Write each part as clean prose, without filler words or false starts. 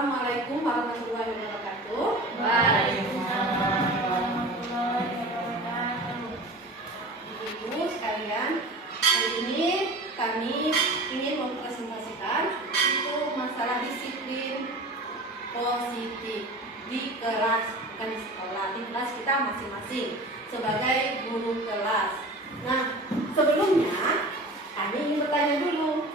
Assalamualaikum warahmatullahi wabarakatuh. Waalaikumsalam warahmatullahi wabarakatuh. Ibu sekalian, hari ini kami ingin mempresentasikan itu masalah disiplin positif di kelas, bukan di sekolah, di kelas kita masing-masing sebagai guru kelas. Nah, sebelumnya kami ingin bertanya dulu,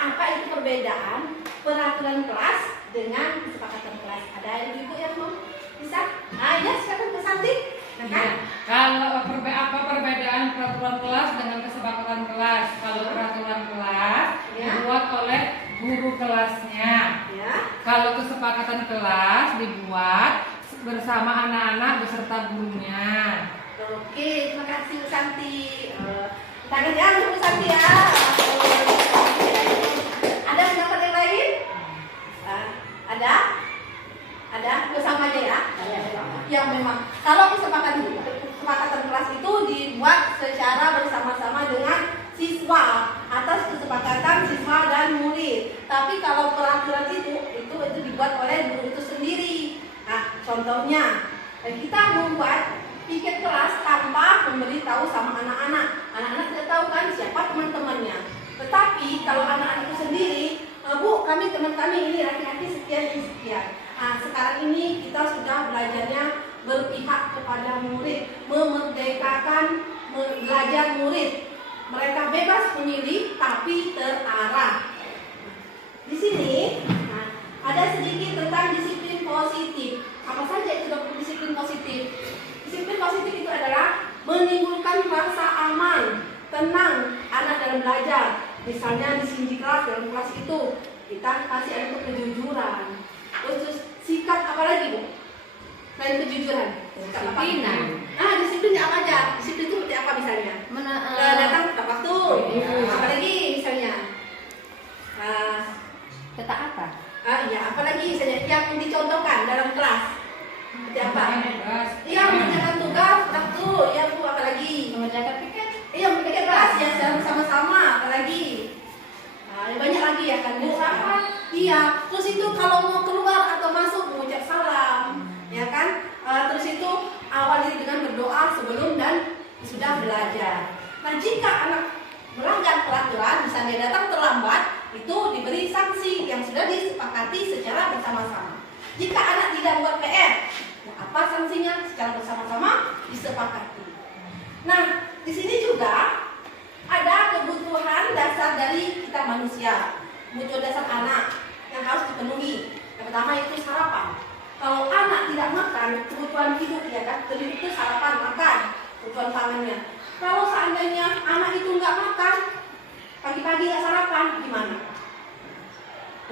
apa itu perbedaan peraturan kelas dengan kesepakatan kelas? Ada ibu yang mau bisa? Ya, sekarang ke Santi. Kalau apa perbedaan peraturan kelas dengan kesepakatan kelas? Kalau peraturan kelas dibuat oleh guru kelasnya. Ya. Kalau kesepakatan kelas dibuat bersama anak-anak beserta gurunya. Oke, terima kasih Bu Santi. Tangan ya untuk Bu Santi ya. Ada pendapat yang lain? Ada? Ada? Bersama aja ya? Ya memang. Kalau kesepakatan kelas itu dibuat secara bersama-sama dengan siswa atas kesepakatan siswa dan murid. Tapi kalau peraturan itu dibuat oleh guru itu sendiri. Nah, contohnya kita membuat piket kelas tanpa memberitahu sama anak-anak. Anak-anak tidak tahu kan siapa teman-temannya. Tetapi kalau anak-anak itu sendiri, Bu, teman kami ini laki-laki sekian. Nah, sekarang ini kita sudah belajarnya berpihak kepada murid, memerdekakan belajar murid. Mereka bebas memilih tapi terarah. Di sini ada sedikit tentang disiplin positif. Apa saja itu disiplin positif? Disiplin positif itu adalah menimbulkan rasa aman, tenang anak dalam belajar. Misalnya di sini di kelas, dalam kelas itu kita kasih anak untuk kejujuran. Terus sikap apa lagi, Bu? Selain kejujuran, Disiplinan. Disiplinnya apa aja? Disiplin itu seperti apa misalnya? Datang tepat waktu. Apa lagi misalnya? Ketaatan. Ya, apa lagi misalnya yang dicontohkan dalam kelas? Seperti apa? Iya, mengerjakan tugas waktu. Ya, Bu, apa lagi? Mengerjakan piket. Iya, mengerjakan kelas ya sama-sama. Apa lagi? Banyak lagi ya kan, Bu. Iya, terus itu kalau mau keluar atau masuk mengucap salam, ya kan? Terus itu awali dengan berdoa sebelum dan sudah belajar. Nah, jika anak melanggar peraturan, misalnya dia datang terlambat, itu diberi sanksi yang sudah disepakati secara bersama-sama. Jika anak tidak buat PR, apa sanksinya? Secara bersama-sama disepakati. Nah, di sini juga ada kebutuhan dasar dari kita manusia, kebutuhan dasar anak yang harus dipenuhi. Yang pertama itu sarapan. Kalau anak tidak makan, kebutuhan hidup ya kan, jadi itu sarapan, makan, kebutuhan pangannya. Kalau seandainya anak itu nggak makan, pagi-pagi nggak sarapan, gimana?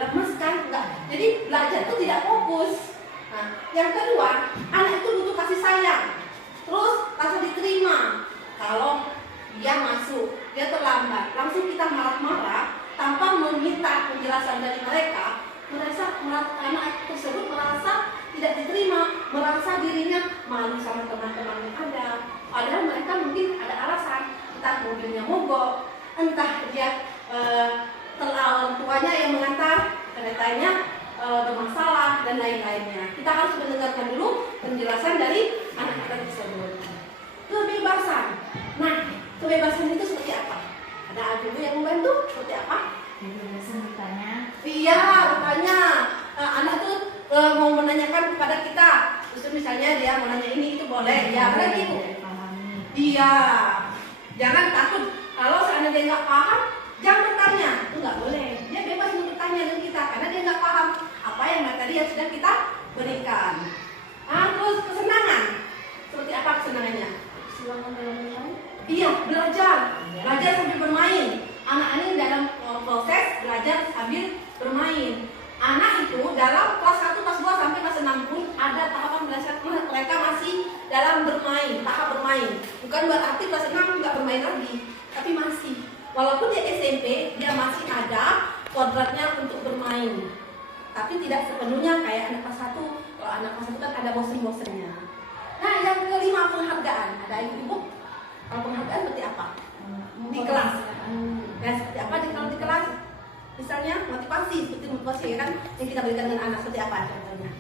Lemes kan? Enggak. Jadi belajar itu tidak fokus. Nah, yang kedua, anak itu butuh kasih sayang. Terus rasa diterima. Kalau dia masuk, dia terlambat, langsung kita marah-marah tanpa meminta penjelasan dari mereka. Anak tersebut merasa tidak diterima, merasa dirinya malu sama teman-teman yang ada. Padahal mereka mungkin ada alasan, entah mobilnya mogok, entah dia orang tuanya yang mengantar, keretanya bermasalah dan lain-lainnya. Kita harus mendengarkan dulu penjelasan dari anak kita tersebut. Kebebasan. Nah, kebebasan itu seperti apa? Ada ibu yang membantu? Seperti apa? Kebebasan bertanya. Iya, bertanya. Anak tuh mau menanyakan kepada kita. Terus misalnya dia mau nanya ini itu boleh. Ya, berarti Bu. Iya. Jangan takut. Kalau seandainya dia nggak paham, jangan bertanya. Itu nggak boleh. Dia bebas untuk bertanya dengan kita karena dia nggak paham apa yang materi yang sudah kita berikan. Terus kesenangan. Seperti apa kesenangannya? Selama dalam bermain. Iya, belajar sambil bermain. Anak ini dalam proses belajar sambil bermain. Anak itu dalam kelas 1, kelas 2 sampai kelas 6 pun ada tahapan belajar, mereka masih dalam bermain, tahap bermain. Bukan berarti kelas 6 nggak bermain lagi, tapi masih. Walaupun dia SMP, dia masih ada kodratnya untuk bermain. Tapi tidak sepenuhnya kayak anak kelas 1. Kalau anak kelas 1 kan ada bosen-bosennya. Nah, yang kelima penghargaan. Ada ibu-ibu? Kalau penghargaan seperti apa? Di kelas. Ya, seperti apa kalau di kelas? Misalnya motivasi, seperti motivasi ya kan yang kita berikan dengan anak seperti apa contohnya?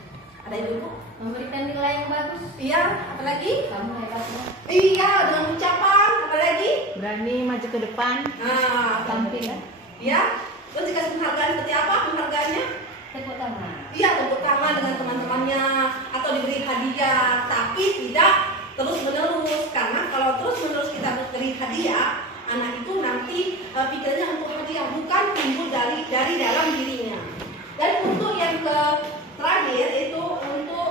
Ada ibu? Memberikan nilai yang bagus. Iya, apalagi? Kamu hebat ya. Iya, dengan ucapan, apalagi? Berani maju ke depan. Nah, Tampil ya. ya. Terus dikasih penghargaan seperti apa penghargaannya? Tepuk tangan. Iya, tepuk tangan dengan teman-temannya atau diberi hadiah, tapi tidak terus menerus karena kalau terus menerus kita beri hadiah, anak itu nanti pikirnya untuk hadiah bukan timbul dari dalam dirinya. Dan untuk yang terakhir itu untuk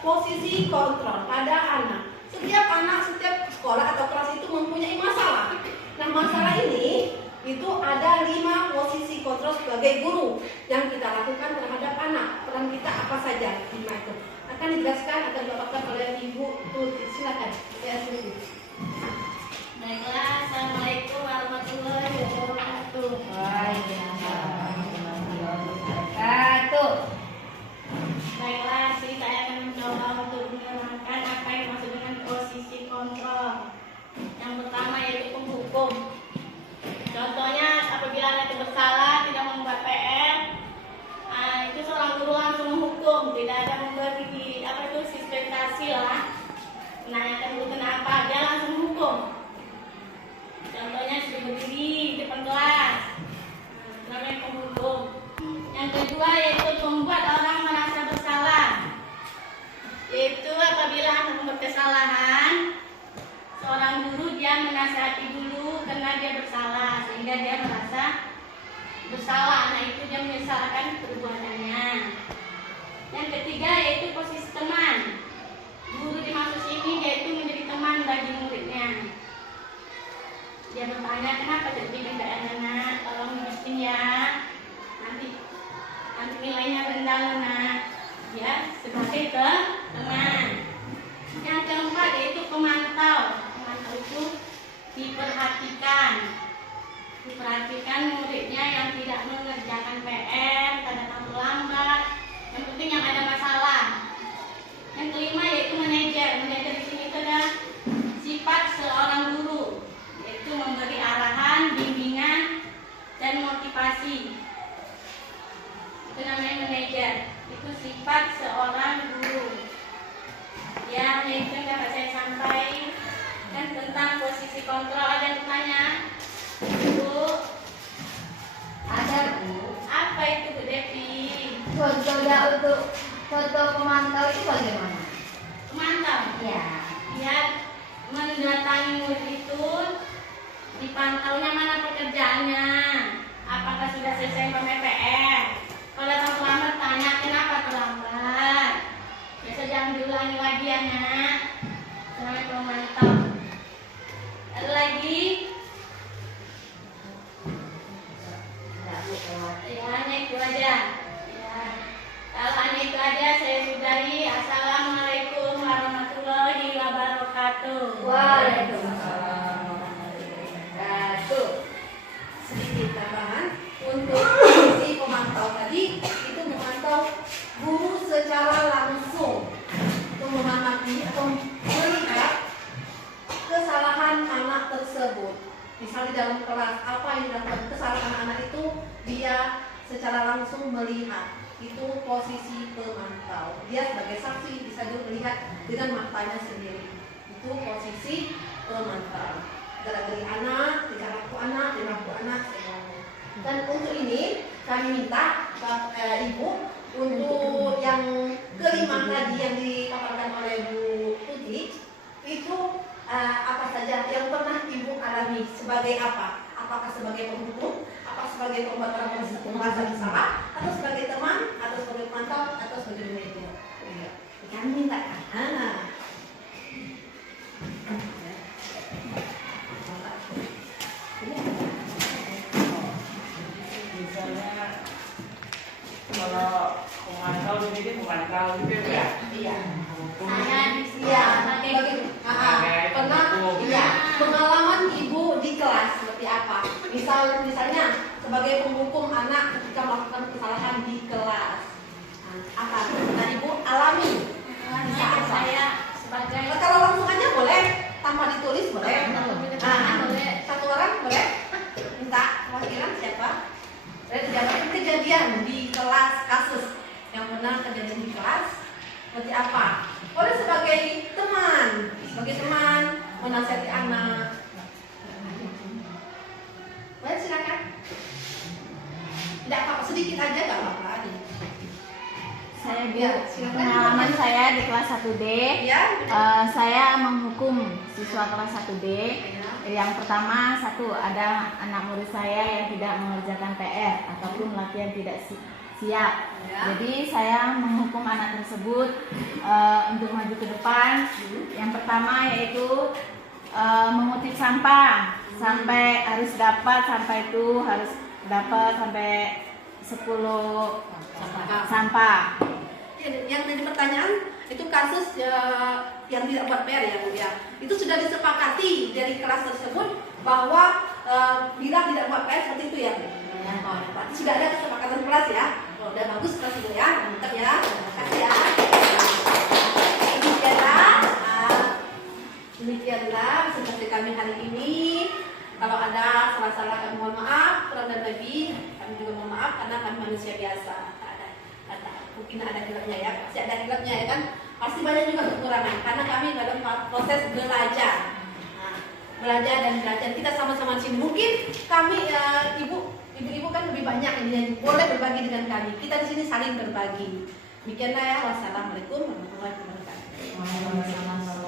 posisi kontrol pada anak. Setiap anak, setiap sekolah atau kelas itu mempunyai masalah. Nah, masalah ini itu ada 5 posisi kontrol sebagai guru yang kita lakukan terhadap anak. Peran kita apa saja? 5 itu akan dijelaskan, akan dibawakan oleh Ibu Tuti. Silakan. Ya, silakan. Baiklah, Assalamualaikum warahmatullahi wabarakatuh. Satu. Baiklah, saya akan mencoba untuk menerangkan apa yang dimaksud dengan posisi kontrol. Yang pertama yaitu penghukum. Contohnya apabila anak itu bersalah, tidak membuat PR, itu seorang guru langsung menghukum, tidak ada memberi dispensasi lah. Menanyakan dulu kenapa, dia langsung menghukum. Contohnya sudah berdiri di depan kelas, namanya penghukum. Yang kedua yaitu membuat orang merasa bersalah, yaitu apabila anak membuat kesalahan, seorang guru dia menasihati dulu karena dia bersalah sehingga dia merasa bersalah. Nah, itu dia menyesalkan perbuatannya. Yang ketiga yaitu posisi teman. Guru dimaksud ini yaitu menjadi teman bagi muridnya. Dia bertanya kenapa terjadi anak, tolong dibikin ya, nanti nilainya rendah nak. Ya, sebagai teman. Yang keempat yaitu pemantau. Pemantau itu diperhatikan muridnya yang tidak mengerjakan PR, datang terlambat. Yang penting yang ada masalah. Yang kelima yaitu manajer. Manajer di sini itu adalah sifat seorang guru, yaitu memberi arahan, bimbingan, dan motivasi. Itu namanya manajer. Itu sifat seorang guru. Ya, itu yang dapat saya sampaikan. Dan tentang posisi kontrol ada yang bertanya, Bu? Ada Bu. Apa itu Bu Devi? Contohnya untuk foto pemantau itu bagaimana? Pemantau. Ya. Dia mendatangi murid itu, dipantaunya mana pekerjaannya, apakah sudah selesai PR. Kalau datang terlambat tanya kenapa terlambat. Biasa jangan diulangi lagi ya nak. Namanya pemantau. Ada lagi? Ya, hanya itu aja. Ya. Kalau hanya itu aja saya sudahi. Assalamualaikum warahmatullahi wabarakatuh. Waalaikumsalam. Satu. Sedikit tambahan untuk posisi pemantau tadi itu memantau guru secara langsung untuk memahami atau melihat kesalahan anak tersebut. Misal di dalam kelas apa yang dilakukan kesalahan anak itu dia secara langsung melihat. Itu posisi pemantau. Dia sebagai saksi bisa juga melihat dengan matanya sendiri. Itu posisi pemantau. Gerak-gerik anak, tingkah laku anak, perilaku anak, semuanya. Dan untuk ini kami minta Ibu untuk yang kelima tadi yang dipaparkan oleh Bu Tuti itu apa saja yang pernah Ibu alami sebagai apa? Apakah sebagai penghukum, apa sebagai pembuat orang merasa bersalah, atau sebagai teman, atau sebagai pemantau, atau sebagai manajer? Kami minta kan? Misalnya kalau pemantau di sini pemantau gitu ya. Iya. Saya di sini Iya, sebagai pernah iya pengalaman Ibu di kelas seperti apa? Misalnya sebagai penghukum anak ketika melakukan kesalahan di kelas. Apa? Nah, Ibu alami. Bisa apa? saya sebagai Kalau langsung aja boleh, tanpa ditulis boleh. boleh. Satu orang boleh. Minta perwakilan siapa? Ibu. Ya, silakan. Pengalaman saya di kelas 1D, Ya. saya menghukum siswa kelas 1D. Yang pertama, ada anak murid saya yang tidak mengerjakan PR ataupun latihan tidak siap. Ya. Jadi saya menghukum anak tersebut untuk maju ke depan. Yang pertama yaitu mengutip sampah sampai harus dapat sampai 10 sampah. Yang jadi pertanyaan itu kasus yang tidak buat PR ya Bu ya. Itu sudah disepakati dari kelas tersebut bahwa bila tidak buat PR seperti itu ya Bu. Oh, berarti sudah ada kesepakatan kelas ya. Oh, udah bagus kelas itu ya. Mantap ya. Terima kasih ya. Demikianlah presentasi kami hari ini. Kalau ada salah-salah kami mohon maaf, kurang dan lebih kami juga mohon maaf karena kami manusia biasa. Mungkin ada hilapnya ya, pasti ada hilapnya ya kan. Pasti banyak juga kekurangan karena kami dalam proses belajar. Nah, belajar dan belajar kita sama-sama di sini. Mungkin kami ibu-ibu kan lebih banyak ini boleh berbagi dengan kami. Kita di sini saling berbagi. Demikianlah ya. Wassalamualaikum warahmatullahi wabarakatuh.